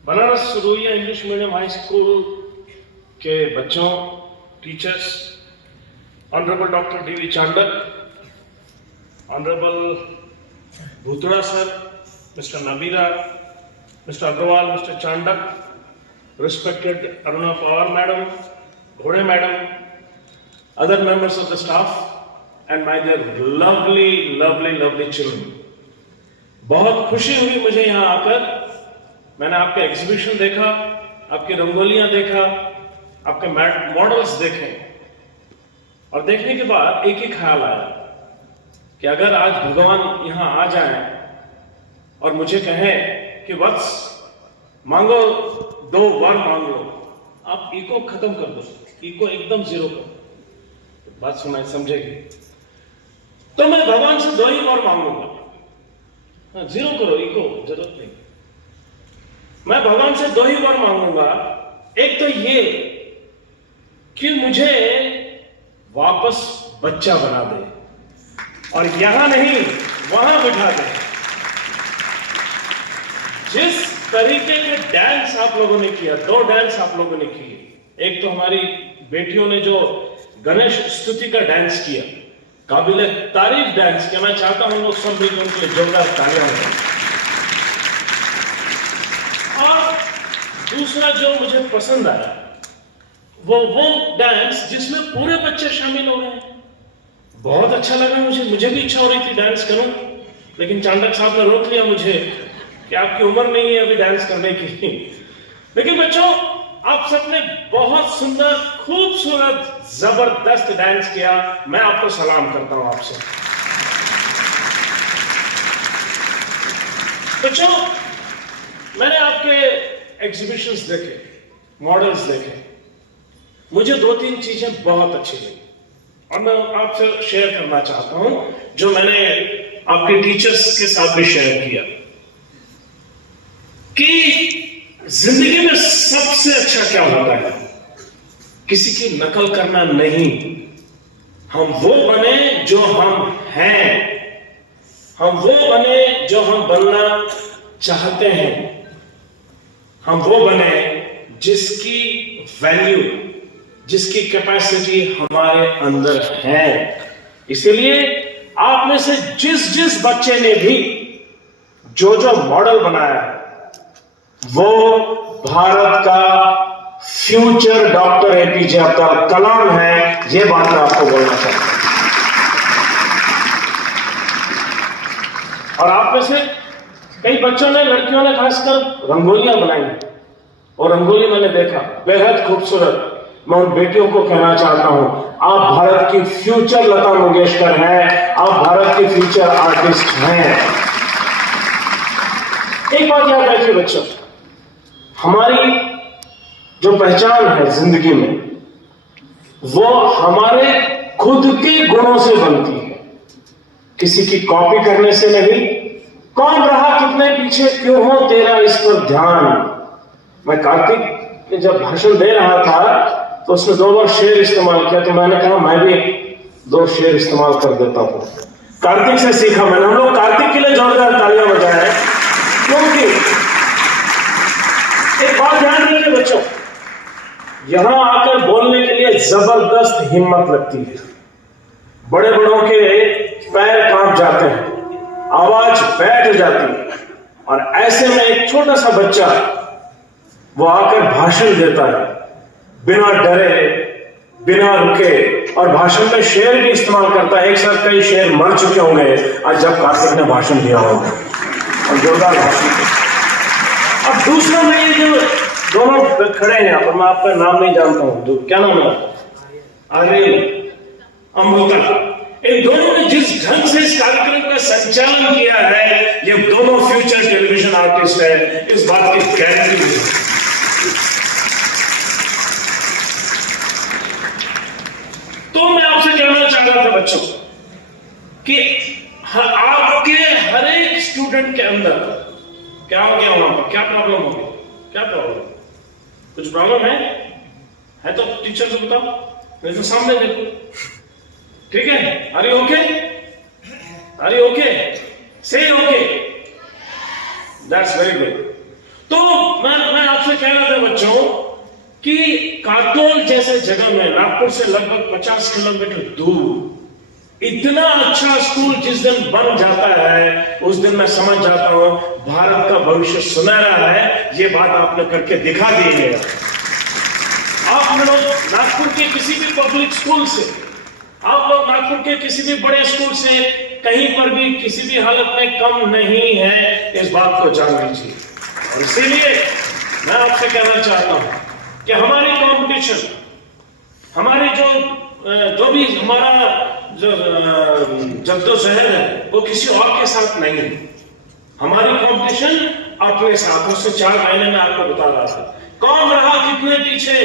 Banaras Ruia English medium high school के बच्चों, teachers, honourable doctor D V Chandak, honourable Bhutada sir, mister Nabira, mister Agarwal, mister Chandak, respected Aruna Pawar madam, Ghode madam, other members of the staff, and my dear lovely children. बहुत खुशी हुई मुझे यहाँ आकर। मैंने आपके एग्जीबिशन देखा, आपकी रंगोलियां देखा, आपके मॉडल्स देखे, और देखने के बाद एक ही ख्याल आया कि अगर आज भगवान यहाँ आ जाएं और मुझे कहें कि वत्स मांगो, 2 वर मांग लो, आप ईको खत्म कर दो, ईको एकदम जीरो कर दो, बात सुनाई समझेगी, तो मैं भगवान से 2 ही वर मांगूंगा। जीरो करो, ईको जरूरत नहीं। मैं भगवान से 2 ही वर मांगूंगा। एक तो ये कि मुझे वापस बच्चा बना दे, और यहां नहीं वहां बिठा दे। जिस तरीके के डांस आप लोगों ने किया, 2 डांस आप लोगों ने किए। एक तो हमारी बेटियों ने जो गणेश स्तुति का डांस किया, काबिल तारीफ डांस किया। मैं चाहता हूं लोग सब मिलकर उनके लिए जोरदार तालियां हो। और दूसरा जो मुझे पसंद आया वो डांस जिसमें पूरे बच्चे शामिल हो गए। बहुत अच्छा लगा मुझे भी इच्छा हो रही थी डांस करूं, लेकिन चांडक साहब ने रोक लिया मुझे कि आपकी उम्र नहीं है अभी डांस करने की। लेकिन बच्चों, आप सबने बहुत सुंदर, खूबसूरत, जबरदस्त डांस किया। मैं आपको सलाम करता हूं आपसे। बच्चों, मैंने आपके एग्जीबिशंस देखे, मॉडल्स देखे, मुझे 2-3 चीजें बहुत अच्छी लगी और मैं आपसे शेयर करना चाहता हूं, जो मैंने आपके टीचर्स के साथ भी शेयर किया। कि जिंदगी में सबसे अच्छा क्या होता है? किसी की नकल करना नहीं। हम वो बने जो हम हैं, हम वो बने जो हम बनना चाहते हैं, हम वो बने जिसकी वैल्यू, जिसकी कैपेसिटी हमारे अंदर है। इसीलिए आप में से जिस बच्चे ने भी जो मॉडल बनाया है, वो भारत का future doctor APJ Abdul Kalam है। ये बात मैं आपको बोलना चाहता हूं। और आप में से कई बच्चों ने, लड़कियों ने खासकर रंगोलियां बनाई, और रंगोली मैंने देखा, बेहद खूबसूरत। मैं उन बेटियों को कहना चाहता हूं, आप भारत की फ्यूचर लता मंगेशकर हैं, आप भारत की फ्यूचर आर्टिस्ट हैं। एक बात याद रखिए बच्चों, हमारी जो पहचान है जिंदगी में, वो हमारे खुद के गुणों से बनती है, किसी की कॉपी करने से नहीं। कौन रहा कितने पीछे, क्यों हो तेरा इस पर ध्यान। मैं कार्तिक जब भाषण दे रहा था तो उसने 2 बार शेर इस्तेमाल किया, तो मैंने कहा मैं भी 2 शेर इस्तेमाल कर देता हूं। कार्तिक से सीखा मैंने। हम लोग कार्तिक के लिए जोरदार तालियां बजाएं, क्योंकि एक बात ध्यान रखिए बच्चों, यहां आकर बोलने के लिए जबरदस्त हिम्मत लगती है। बड़े बड़ों के पैर कांप जाते हैं, आवाज बैठ जाती है, और ऐसे में एक छोटा सा बच्चा वो आकर भाषण देता है, बिना डरे, बिना रुके, और भाषण में शेर भी इस्तेमाल करता है। एक साथ कई शेर मर चुके होंगे आज जब कार्तिक ने भाषण दिया होगा, और जोरदार भाषण। अब दूसरा में ये जो दोनों खड़े हैं यहाँ पर, मैं आपका नाम नहीं जानता हूं, क्या नाम है? आर्यन, अमृता। इन दोनों ने जिस ढंग से इस कार्यक्रम का संचालन किया है, ये दोनों फ्यूचर टेलीविजन आर्टिस्ट है, इस बात की गारंटी है। तो मैं आपसे कहना चाह रहा था बच्चों कि आपके हर एक स्टूडेंट के अंदर क्या हो गया, वहां पर क्या प्रॉब्लम हो गई? क्या प्रॉब्लम? कुछ प्रॉब्लम है तो टीचर को बताओ, नहीं तो सामने देखो। ठीक है? Are you okay? Are you okay? Say okay? That's very good. तो मैं बच्चों कि काटोल जैसे जगह में, नागपुर से लगभग 50 किलोमीटर दूर, इतना अच्छा स्कूल जिस दिन बन जाता है उस दिन मैं समझ जाता हूं भारत का भविष्य सुनहरा है। ये बात आपने करके दिखा दी है। आप लोग नागपुर के किसी भी पब्लिक स्कूल से, आप लोग नागपुर के किसी भी बड़े स्कूल से कहीं पर भी किसी भी हालत में कम नहीं है, इस बात को जान लीजिए। और इसीलिए मैं आपसे कहना चाहता हूं कि हमारी कंपटीशन, हमारी जो भी हमारा जो जद्दोजहद है वो किसी और के साथ नहीं है। हमारी कंपटीशन अपने साथ। उससे 4 महीने में आपको बता रहा था कौन रहा कितने पीछे,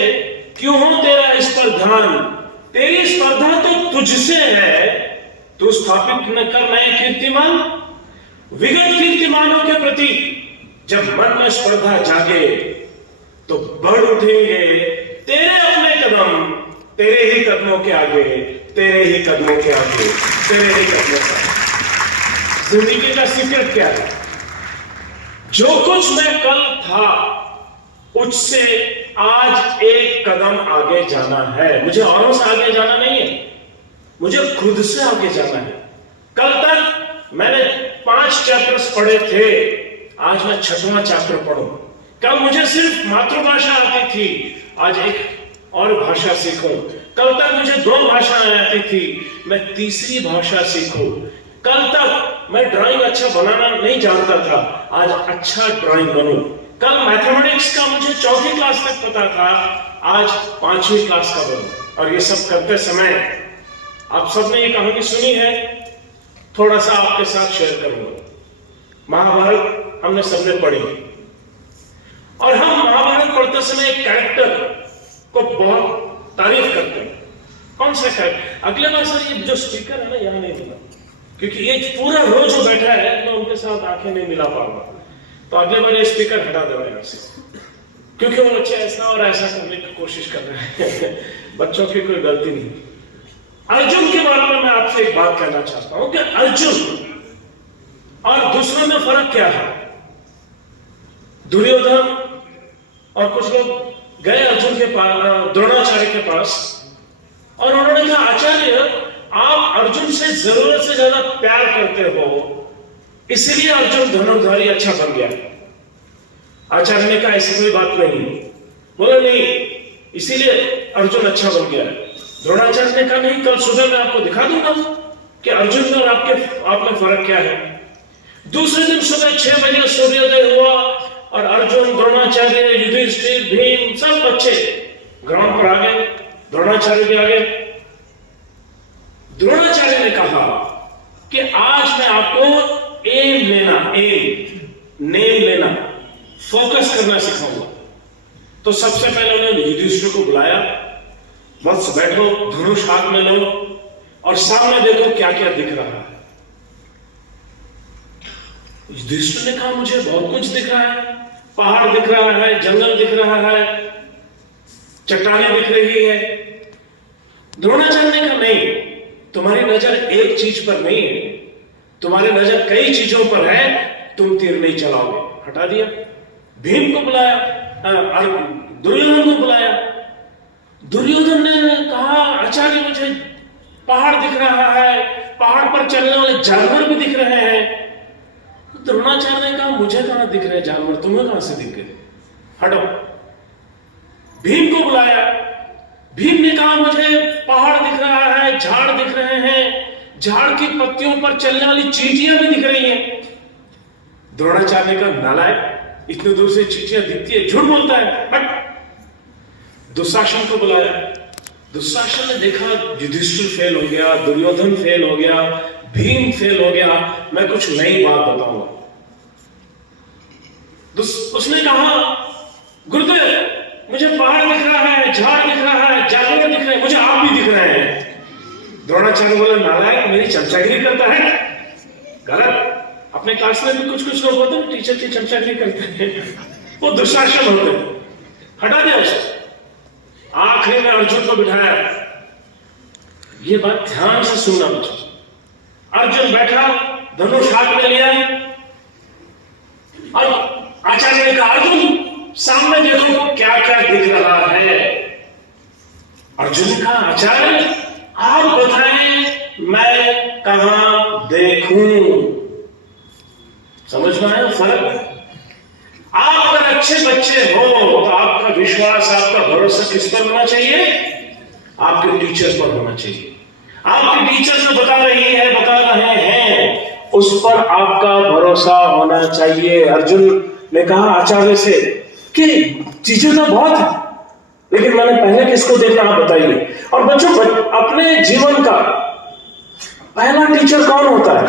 क्यों हो तेरा इस पर ध्यान, तेरी स्पर्धा तो तुझसे है, तू स्थापित न कर नए कीर्तिमान। विगत कीर्तिमानों के प्रति जब मन में स्पर्धा जागे तो बढ़ उठेंगे तेरे अपने कदम, तेरे ही कदमों के आगे, तेरे ही कदमों के आगे, तेरे ही कदमों के आगे। जिंदगी का सीक्रेट क्या है? जो कुछ मैं कल था उससे आज एक कदम आगे जाना है। मुझे औरों से आगे जाना नहीं है, मुझे खुद से आगे जाना है। कल तक मैंने 5 चैप्टर्स पढ़े थे, आज मैं 6वां चैप्टर पढ़ूं। कल मुझे सिर्फ मातृभाषा आती थी, आज एक और भाषा सीखूं। कल तक मुझे 2 भाषाएं आती थी, मैं तीसरी भाषा सीखूं। कल तक मैं ड्राइंग अच्छा बनाना नहीं जानता था, आज अच्छा ड्राइंग बनूं। कल मैथमेटिक्स का मुझे 4वीं क्लास तक पता था, आज 5वीं क्लास का बनूं। और ये सब करते समय आप सबने ये कहानी सुनी है, थोड़ा सा आपके साथ शेयर करूंगा। महाभारत हमने सबने पढ़ी और हम महाभारत पढ़ते समय एक कैरेक्टर को बहुत तारीफ करते हैं। कौन सा कैरेक्टर? अगले बार सर ये जो स्पीकर है ना यहां नहीं मिला, क्योंकि ये पूरा रोज जो बैठा है मैं उनके साथ आंखें नहीं मिला पाऊंगा, तो अगले बार ये स्पीकर हटा देना यहां से, क्योंकि वो बच्चे ऐसा और ऐसा करने की कोशिश कर रहे हैं। बच्चों की कोई गलती नहीं। अर्जुन के बारे में मैं आपसे एक बात कहना चाहता हूं कि अर्जुन और दूसरों में फर्क क्या है। दुर्योधन और कुछ लोग गए अर्जुन के पास, द्रोणाचार्य के पास, और उन्होंने कहा आचार्य आप अर्जुन से जरूरत से ज्यादा प्यार करते हो, इसलिए अर्जुन धनुर्धारी अच्छा बन गया। आचार्य ने कहा ऐसी कोई बात नहीं। बोला नहीं, इसीलिए अर्जुन अच्छा बन गया। द्रोणाचार्य ने कहा नहीं, कल सुबह मैं आपको दिखा दूंगा कि अर्जुन में और आप में फर्क क्या है। दूसरे दिन सुबह 6 बजे सूर्योदय हुआ और अर्जुन, द्रोणाचार्य, युधिष्ठिर, भीम सब बच्चे ग्राउंड पर आ गए। द्रोणाचार्य भी आ गए। द्रोणाचार्य ने कहा कि आज मैं आपको एम लेना, फोकस करना सिखाऊंगा। तो सबसे पहले उन्होंने युधिष्ठिर को बुलाया, बस बैठो, धनुष हाथ में लो और सामने देखो क्या क्या दिख रहा है। युधिष्ठिर ने कहा मुझे बहुत कुछ दिख रहा है, पहाड़ दिख रहा है, जंगल दिख रहा है, चट्टानें दिख रही है। द्रोणाचार्य ने कहा नहीं, तुम्हारी नजर एक चीज पर नहीं है, तुम्हारी नजर कई चीजों पर है, तुम तीर नहीं चलाओगे। हटा दिया। भीम को बुलाया, दुर्योधन को बुलाया। दुर्योधन ने कहा आचार्य मुझे पहाड़ दिख रहा है, पहाड़ पर चलने वाले जानवर भी दिख रहे हैं। द्रोणाचार्य ने कहा मुझे कहां दिख रहे जानवर, तुम्हें कहां से दिख गए, हटो। भीम को बुलाया। भीम ने कहा मुझे पहाड़ दिख रहा है, झाड़ दिख रहे हैं, झाड़ की पत्तियों पर चलने वाली चींटियां भी दिख रही हैं। द्रोणाचार्य ने कहा नालायक, इतने दूर से चींटियां दिखती है, झूठ बोलता है, हट। दुशासन को बुलाया। दुशासन ने देखा युधिष्ठिर फेल हो गया, दुर्योधन फेल हो गया, भीम फेल हो गया, मैं कुछ नई बात बताऊंगा। उसने कहा गुरुदेव मुझे पहाड़ दिख रहा है, झाड़ दिख रहा है, जानवर दिख रहे हैं, मुझे आप भी दिख रहे हैं। द्रोणाचार्य बोला नालायक, मेरी चमचागिरी करता है, गलत। अपने क्लास में भी कुछ लोग होते हैं टीचर की चमचागिरी करते हैं, वो दुशासन होते हैं। हटा दिया उसे। आखिरी में अर्जुन को बिठाया। ये बात ध्यान से सुनना बच्चों। अर्जुन बैठा, धनुष हाथ में लिया और आचार्य ने कहा अर्जुन सामने देखो क्या क्या दिख रहा है? अर्जुन का आचार्य, आप बताएं मैं कहां देखूं? समझ में आया फर्क? आप अगर अच्छे बच्चे हो तो आपका विश्वास, आपका भरोसा किस पर होना चाहिए? आपके टीचर पर होना चाहिए। आपके टीचर जो बता रहे हैं उस पर आपका भरोसा होना चाहिए। अर्जुन ने कहा आचार्य से कि चीजें तो बहुत है, लेकिन मैंने पहले किसको देखना, आप बताइए। और बच्चों, अपने जीवन का पहला टीचर कौन होता है?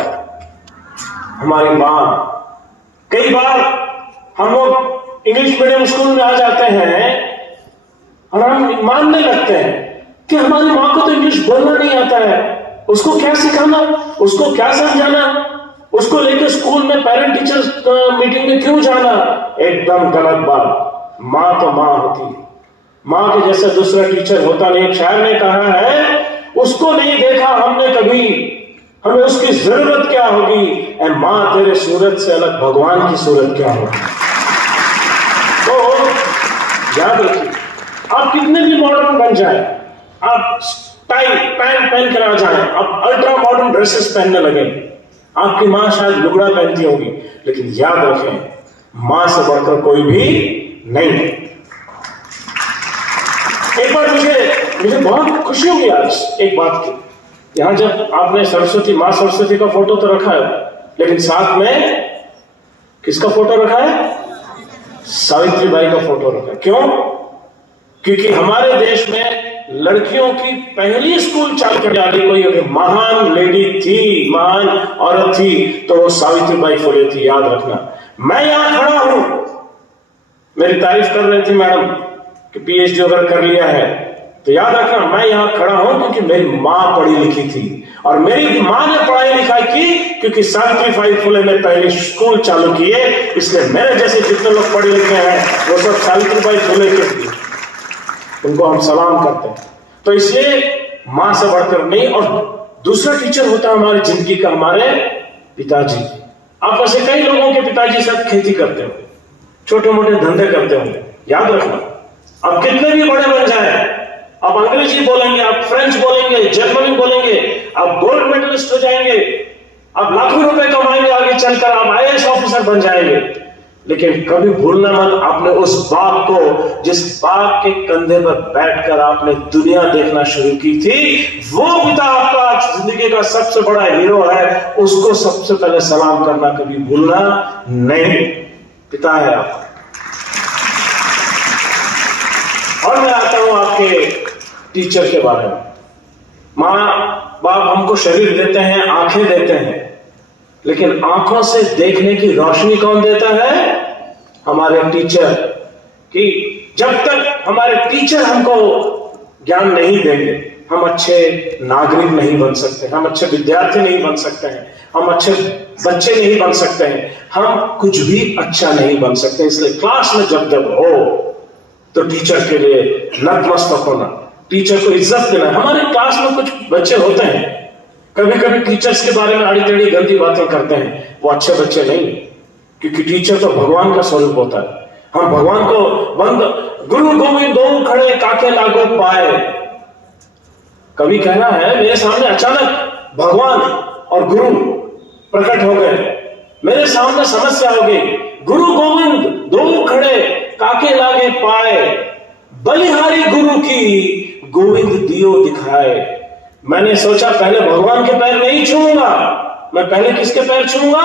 हमारी मां। कई बार हम लोग इंग्लिश मीडियम स्कूल में आ जाते हैं और हम मानने लगते हैं कि हमारी मां को तो इंग्लिश बोलना नहीं आता है, उसको क्या सिखाना, उसको क्या समझाना, उसको लेकर स्कूल में पेरेंट टीचर मीटिंग में क्यों जाना? एकदम गलत बात। मां तो मां होती है, मां के जैसा दूसरा टीचर होता नहीं। एक शायर ने कहा है, उसको नहीं देखा हमने कभी, हमें उसकी जरूरत क्या होगी? ए मां, तेरे सूरत से अलग भगवान की सूरत क्या होगी? तो याद रखिए, आप कितने भी मॉडर्न बन जाए, आप टाई पैंट पहन कर आ जाए, आप अल्ट्रा मॉडर्न ड्रेसेस पहनने लगे, आपकी मां शायद लुगड़ा पहनती होगी, लेकिन याद रखें, मां से बढ़कर कोई भी नहीं है। एक बार मुझे बहुत खुशी हुई आज एक बात की। यहां जब आपने सरस्वती, मां सरस्वती का फोटो तो रखा है, लेकिन साथ में किसका फोटो रखा है? सावित्रीबाई का फोटो रखा है। क्यों? क्योंकि हमारे देश में लड़कियों की पहली स्कूल चालू करने वाली कोई महान लेडी थी, महान औरत थी, तो वो सावित्रीबाई फुले थी। याद रखना। मैं यहां खड़ा हूं, मेरी तारीफ कर रही थी मैडम कि पीएचडी अगर कर लिया है, तो याद रखना मैं यहां खड़ा हूं क्योंकि मेरी मां पढ़ी लिखी थी, और मेरी मां ने पढ़ाई लिखाई की क्योंकि सावित्रीबाई फुले ने पहले स्कूल चालू किए। इसलिए मेरे जैसे जितने लोग पढ़े लिखे हैं वो सब सावित्रीबाई फुले के लिए, उनको हम सलाम करते हैं। तो इसलिए मां से बढ़कर नहीं। और दूसरा टीचर होता है हमारी जिंदगी का, हमारे पिताजी। आप में से कई लोगों के पिताजी सब खेती करते हो, छोटे मोटे धंधे करते हो। याद रखना, आप कितने भी बड़े बन जाए, आप अंग्रेजी बोलेंगे, आप फ्रेंच बोलेंगे, जर्मनी बोलेंगे, आप गोल्ड मेडलिस्ट हो जाएंगे, आप लाखों रुपए कमाएंगे, आगे चलकर आप आईएएस ऑफिसर बन जाएंगे, लेकिन कभी भूलना मत आपने उस बाप को, जिस बाप के कंधे पर बैठकर आपने दुनिया देखना शुरू की थी। वो पिता आपका जिंदगी का सबसे बड़ा हीरो है, उसको सबसे पहले सलाम करना कभी भूलना नहीं। पिता है आपका। और मैं आता हूं आपके टीचर के बारे में। मां बाप हमको शरीर देते हैं, आंखें देते हैं, लेकिन आंखों से देखने की रोशनी कौन देता है? हमारे टीचर। कि जब तक हमारे टीचर हमको ज्ञान नहीं देंगे, हम अच्छे नागरिक नहीं बन सकते, हम अच्छे विद्यार्थी नहीं बन सकते हैं, हम अच्छे बच्चे नहीं बन सकते हैं, हम कुछ भी अच्छा नहीं बन सकते। इसलिए क्लास में जब हो तो टीचर के लिए नतमस्तक होना, टीचर को इज्जत देना। हमारे क्लास में कुछ बच्चे होते हैं, कभी कभी टीचर्स के बारे में आड़ी टेढ़ी गंदी बातें करते हैं, वो अच्छे बच्चे नहीं, क्योंकि टीचर तो भगवान का स्वरूप होता है। हम भगवान को बंद, गुरु गोविंद दो खड़े काके लागो पाए। कभी कहना है मेरे सामने अचानक भगवान और गुरु प्रकट हो गए, मेरे सामने समस्या हो गई, गुरु गोविंद दो खड़े काके लागे पाए, बलिहारी गुरु की गोविंद दियो दिखाए। मैंने सोचा पहले भगवान के पैर नहीं छूऊंगा, मैं पहले किसके पैर छूऊंगा?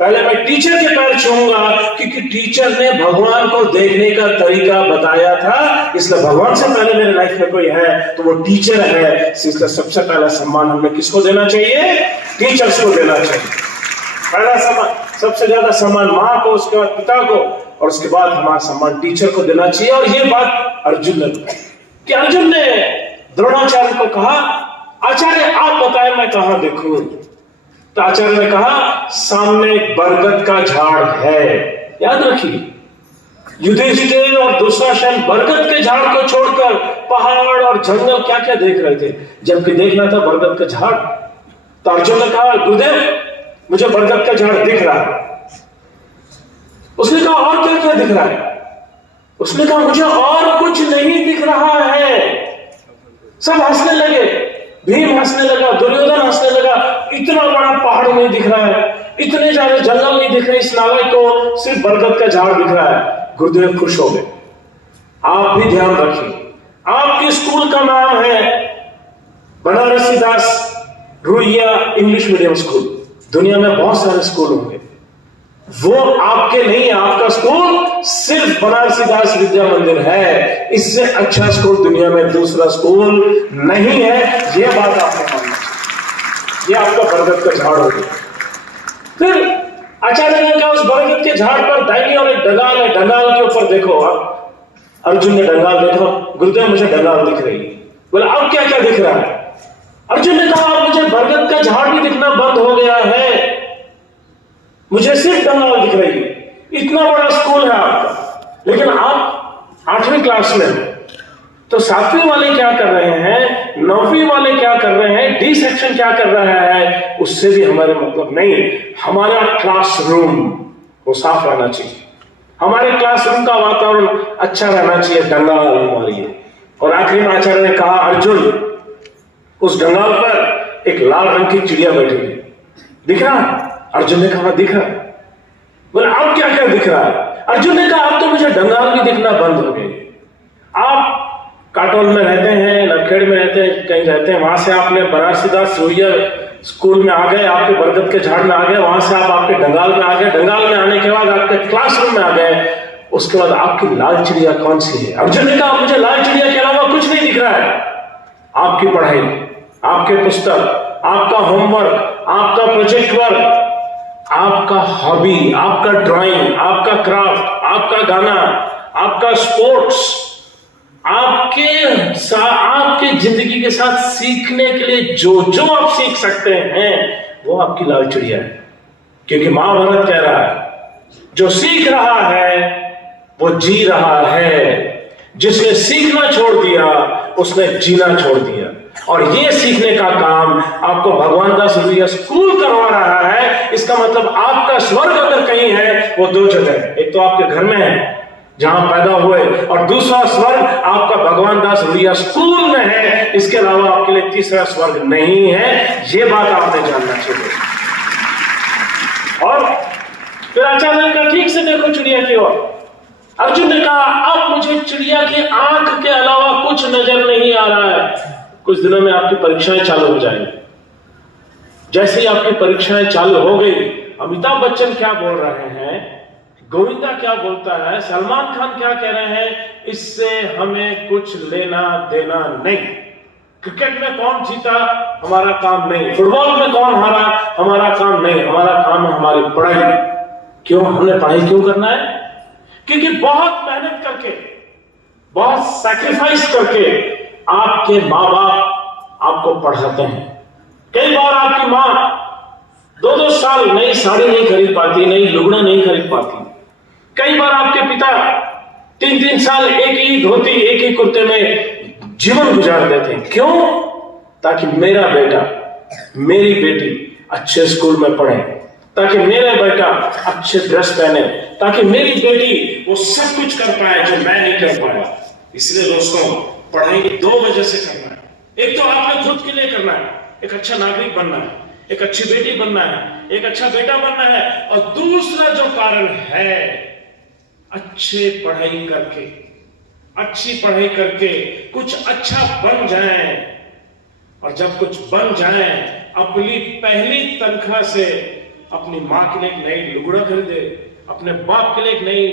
पहले मैं टीचर के पैर छूऊंगा, क्योंकि टीचर ने भगवान को देखने का तरीका बताया था। इसलिए भगवान से पहले मेरे लाइफ में कोई है तो वो टीचर है। इसलिए सबसे पहला सम्मान हमें किसको देना चाहिए? टीचर्स को देना चाहिए। पहला सम्मान, सबसे ज्यादा सम्मान माँ को, उसके बाद पिता को, और उसके बाद हमारा सम्मान टीचर को देना चाहिए। और ये बात अर्जुन ने बताई कि अर्जुन ने द्रोणाचार्य को कहा, आचार्य आप बताएं मैं कहां देखूं? तो आचार्य ने कहा, सामने एक बरगद का झाड़ है। याद रखिए, युधिष्ठिर और दुशासन बरगद के झाड़ को छोड़कर पहाड़ और जंगल क्या क्या देख रहे थे, जबकि देखना था बरगद का झाड़। तो अर्जुन ने कहा, गुरुदेव मुझे बरगद का झाड़ दिख रहा है। उसने कहा और क्या क्या दिख रहा है? उसने कहा मुझे और कुछ नहीं दिख रहा है। सब हंसने लगे, भीम हंसने लगा, दुर्योधन हंसने लगा। इतना बड़ा पहाड़ नहीं दिख रहा है, इतने ज्यादा जंगल नहीं दिख रहे, इस नालायक को सिर्फ बरगद का झाड़ दिख रहा है। गुरुदेव खुश हो गए। आप भी ध्यान रखिए, आपके स्कूल का नाम है बनारसी दास रुइया इंग्लिश मीडियम स्कूल। दुनिया में बहुत सारे स्कूल होंगे, वो आपके नहीं है। आपका स्कूल सिर्फ बनारसी दास विद्या मंदिर है। इससे अच्छा स्कूल दुनिया में दूसरा स्कूल नहीं है। यह बात आपने मानना चाहिए। यह आपका बरगद का झाड़ हो गया। फिर आचार्य ने कहा उस बरगद के झाड़ पर दाहिनी और एक डंगाल है, डंगाल के ऊपर देखो। आप अर्जुन ने डंगाल देखा, गुरुदेव मुझे डंगाल दिख रही है। बोले अब क्या क्या दिख रहा है? अर्जुन ने कहा मुझे बरगद का झाड़ भी दिखना बंद हो गया है, मुझे सिर्फ डंगाल दिख रही है। इतना बड़ा स्कूल है आपका, लेकिन आप 8वीं क्लास में हैं। तो 7वीं वाले क्या कर रहे हैं, 9वीं वाले क्या कर रहे हैं, डी सेक्शन क्या कर रहा है, उससे भी हमारे मतलब नहीं। हमारा क्लासरूम वो साफ रहना चाहिए, हमारे क्लासरूम का वातावरण अच्छा रहना चाहिए। डंगाल हमारी है। और आखिरी में आचार्य ने कहा अर्जुन उस डंगाल पर एक लाल रंग की चिड़िया बैठी है, दिख रहा? अर्जुन ने कहा दिख रहा। बोले अब क्या क्या दिख रहा है? अर्जुन ने कहा अब तो मुझे डंगाल भी दिखना बंद हो गए। आप काटोल में रहते हैं, नलखेड़ में रहते हैं, कहीं रहते हैं, वहां से आपने बनारसी दास रुइया स्कूल में आ गए, आपके बरगद के झाड़ में आ गए, वहां से आप आपके डंगाल में आ गए, डंगाल में आने के बाद आपके क्लासरूम में आ गए, उसके बाद आपकी लाल चिड़िया कौन सी है? अर्जुन ने कहा मुझे लाल चिड़िया के अलावा कुछ नहीं दिख रहा है। आपकी पढ़ाई, आपके पुस्तक, आपका होमवर्क, आपका प्रोजेक्ट वर्क, आपका हॉबी, आपका ड्राइंग, आपका क्राफ्ट, आपका गाना, आपका स्पोर्ट्स, आपके जिंदगी के साथ सीखने के लिए जो जो आप सीख सकते हैं वो आपकी लाल चिड़िया है। क्योंकि महाभारत कह रहा है जो सीख रहा है वो जी रहा है, जिसने सीखना छोड़ दिया उसने जीना छोड़ दिया। और ये सीखने का काम आपको भगवान दास रुइया स्कूल करवा रहा है। इसका मतलब आपका स्वर्ग अगर कहीं है वो दो जगह है, एक तो आपके घर में है जहां पैदा हुए, और दूसरा स्वर्ग आपका भगवान दास रुइया स्कूल में है। इसके अलावा आपके लिए तीसरा स्वर्ग नहीं है। ये बात आपने जानना चाहिए। और फिर आचार्य ने कहा ठीक से देखो चिड़िया की ओर। अर्जुन ने कहा अब मुझे चिड़िया की आंख के अलावा कुछ नजर नहीं आ रहा है। कुछ दिनों में आपकी परीक्षाएं चालू हो जाएंगी। जैसे ही आपकी परीक्षाएं चालू हो गई, अमिताभ बच्चन क्या बोल रहे हैं, गोविंदा क्या बोलता है, सलमान खान क्या कह रहे हैं, इससे हमें कुछ लेना देना नहीं। क्रिकेट में कौन जीता हमारा काम नहीं, फुटबॉल में कौन हारा हमारा काम नहीं, हमारा काम है हमारी पढ़ाई। क्यों हमने पढ़ाई क्यों करना है? क्योंकि बहुत मेहनत करके, बहुत सैक्रिफाइस करके आपके माँ बाप आपको पढ़ाते हैं। कई बार आपकी माँ 2-2 साल नई साड़ी नहीं खरीद पाती, नई लुगड़ा नहीं खरीद पाती। कई बार आपके पिता 3-3 साल एक ही धोती एक ही कुर्ते में जीवन गुजार देते हैं। क्यों? ताकि मेरा बेटा मेरी बेटी अच्छे स्कूल में पढ़े, ताकि मेरा बेटा अच्छे ड्रेस पहने, ताकि मेरी बेटी वो सब कुछ कर पाए जो मैं नहीं कर पाया। इसलिए दोस्तों पढ़ाई 2 वजह से करना है। एक तो आपने खुद के लिए करना है, एक अच्छा नागरिक बनना है, एक अच्छी बेटी बनना है, एक अच्छा बेटा बनना है। और दूसरा जो कारण है, अच्छी पढ़ाई करके कुछ अच्छा बन जाए। और जब कुछ बन जाए, अपनी पहली तनख्वाह से अपनी माँ के लिए एक नई लुगड़ा खरीदे, अपने बाप के लिए एक नई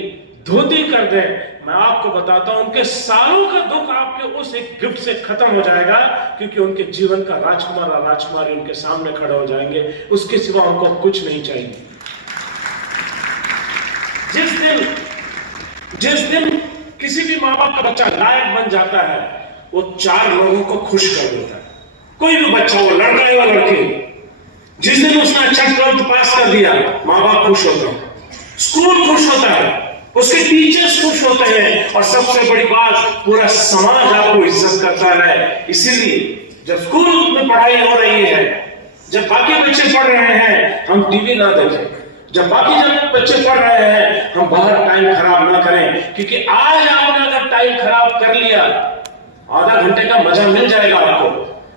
धोती कर दे। मैं आपको बताता हूं उनके सालों का दुख आपके उस एक गिफ्ट से खत्म हो जाएगा, क्योंकि उनके जीवन का राजकुमार और राजकुमारी उनके सामने खड़े हो जाएंगे। उसके सिवा उनको कुछ नहीं चाहिए। जिस दिन किसी भी माँ बाप का बच्चा लायक बन जाता है, वो 4 लोगों को खुश कर देता है। कोई भी बच्चा हो, लड़का या लड़की, जिस दिन उसने अच्छा 12th पास कर दिया, माँ बाप खुश होते हैं, स्कूल खुश होता है, उसके टीचर्स खुश होते हैं, और सबसे बड़ी बात पूरा समाज आपको इज्जत करता है। इसीलिए जब स्कूल में पढ़ाई हो रही है, जब बाकी बच्चे पढ़ रहे हैं, हम टीवी ना देखें। जब बच्चे पढ़ रहे हैं, हम बाहर टाइम खराब ना करें, क्योंकि आज आपने अगर टाइम खराब कर लिया, आधा घंटे का मजा मिल जाएगा आपको,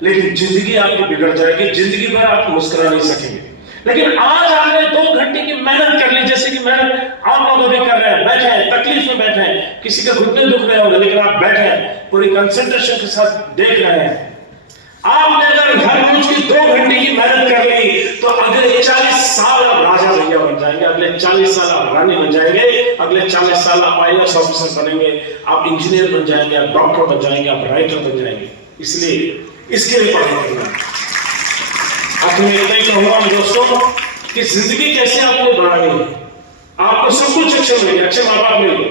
लेकिन जिंदगी आपकी बिगड़ जाएगी, जिंदगी भर आप मुस्कुरा नहीं सकेंगे। लेकिन आज आपने 2 घंटे की मेहनत कर ली, जैसे कि मेहनत आप लोग अभी कर रहे हैं, बैठे हैं, तकलीफ में बैठे हैं, किसी के घुटने दुख रहे होंगे, लेकिन आप बैठे हैं, पूरी कंसंट्रेशन के साथ देख रहे हैं। आपने अगर हर रोज की 2 घंटे की मेहनत कर ली, तो अगले 40 साल आप राजा भैया बन जाएंगे, अगले 40 साल आप रानी बन जाएंगे, अगले 40 साल आप IAS ऑफिसर बनेंगे, आप इंजीनियर बन जाएंगे, आप डॉक्टर बन जाएंगे, आप राइटर बन जाएंगे। इसलिए इसके लिए पढ़ाई करना। अब मैं इतना ही कहूंगा दोस्तों कि जिंदगी कैसे आपको बढ़ानी है। आपको सब कुछ अच्छा मिले, अच्छे माँ बाप मिले,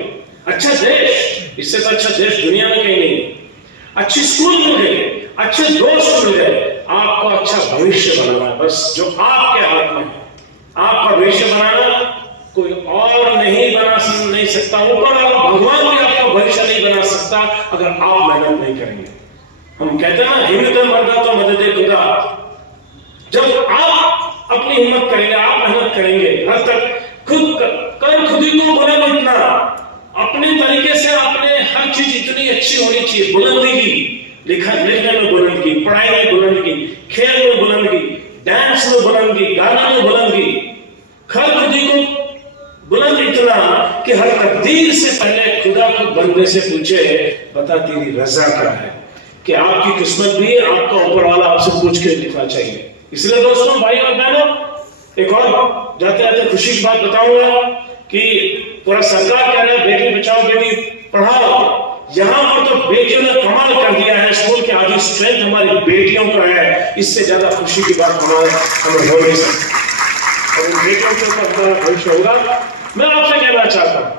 अच्छा देश, इससे तो अच्छा देश दुनिया में कहीं नहीं, अच्छी स्कूल मिल गए, अच्छे दोस्त मिल गए, आपको अच्छा भविष्य बनाना है, बस जो आपके हाथ में है। आपका भविष्य बनाना कोई और नहीं नहीं सकता, ऊपर वाला भगवान भी आपका भविष्य नहीं बना सकता अगर आप मेहनत नहीं करेंगे। हम कहते हैं ना, हिम्मत मरदा तो मदद खुदा। जब आप अपनी हिम्मत करेंगे, आप मेहनत करेंगे, हर तक खुद ही को बुलंद, इतना अपने तरीके से अपने हर चीज इतनी अच्छी होनी चाहिए, बुलंदी की, लिखने में बुलंद की, पढ़ाई में बुलंद की, खेल में बुलंद की, डांस में बुलंद की, गाना में बुलंद की, खुद ही को बुलंद इतना कि हर तकदीर से पहले खुदा को बंदे से पूछे, बता तेरी रजा क्या है, कि आपकी किस्मत भी आपका ऊपर वाला आपसे पूछ के लिखना चाहिए। इसलिए दोस्तों, भाई और बहनों, एक और जाते जाते खुशी की बात बताऊंगा कि पूरा सरकार कह रहा है बेटी बचाओ बेटी पढ़ाओ। यहां पर तो बेटियों ने कमाल कर दिया है, स्कूल के आधी स्ट्रेंथ हमारी बेटियों का है। इससे ज्यादा खुशी की बात हमें हो नहीं सकती, और उन बेटियों के ऊपर हमारा भविष्य होगा। मैं आपसे कहना चाहता हूं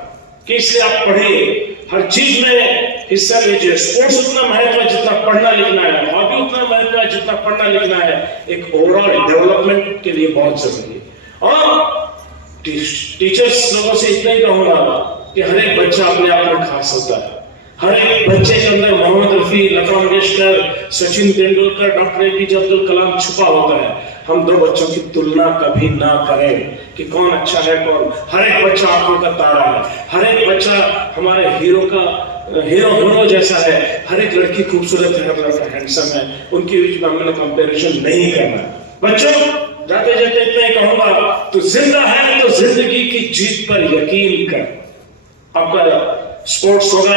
कि इसलिए आप पढ़िए, हर चीज में हिस्सा लीजिए। स्पोर्ट्स उतना महत्व है जितना पढ़ना लिखना है, हॉबी उतना महत्व है जितना पढ़ना लिखना है। एक ओवरऑल डेवलपमेंट के लिए बहुत जरूरी है। और टीचर्स लोगों से इतना ही कहूंगा कि हर एक बच्चा अपने आप में खास होता है। हर एक बच्चे के अंदर मोहम्मद रफी, लता मंगेशकर, सचिन तेंदुलकर, डॉक्टर APJ अब्दुल कलाम छुपा होता है। हम 2 बच्चों की तुलना कभी ना करें कि कौन अच्छा है कौन। हर एक बच्चा आंखों का तारा है, हर एक बच्चा हमारे हीरो जैसा है, हर एक लड़की खूबसूरत है, हर लड़का हैंडसम है। उनके बीच में हमने कंपैरिजन नहीं करना। बच्चों, जाते जाते इतना ही कहूंगा, तो जिंदा है तो जिंदगी की जीत पर यकीन कर। आपका स्पोर्ट्स होगा,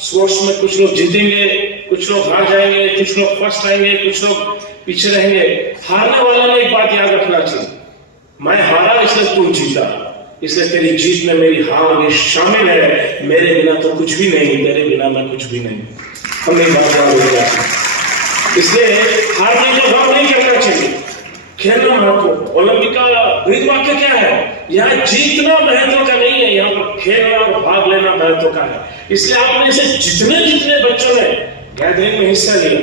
स्पोर्ट्स में कुछ लोग जीतेंगे, कुछ लोग हार जाएंगे, कुछ लोग फर्स्ट आएंगे, कुछ लोग पीछे रहेंगे। हारने वाला ने एक बात याद रखना चाहिए, मैं हारा इसलिए तू जीता, इसलिए तेरी जीत में मेरी हार भी शामिल है। मेरे बिना तो कुछ भी नहीं, तेरे बिना मैं कुछ भी नहीं। हमें बात याद हो जाती, इसलिए हारने का भाव नहीं करना चाहिए, खेलना महत्व। ओलंपिक का ब्रीद वाक्य क्या है? यहाँ जीतना महत्व का नहीं है, यहाँ पर खेलना और भाग लेना महत्व का है। इसलिए आपने से जितने बच्चों ने गैदरिंग में हिस्सा लिया,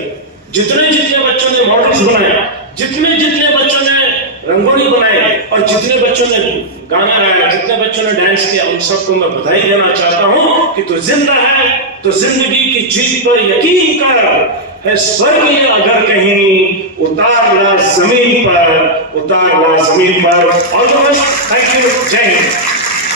जितने बच्चों ने मॉडल्स बनाया, जितने बच्चों ने रंगोली बनाए, और जितने बच्चों ने गाना गाया, जितने बच्चों ने डांस किया, उन सबको मैं बधाई देना चाहता हूं कि तू जिंदा है तो जिंदगी की जीत पर यकीन कर। है स्वर्गीय अगर कहीं उतार ला जमीन पर, उतार ला जमीन पर। All the best, thank you, जय हिंद।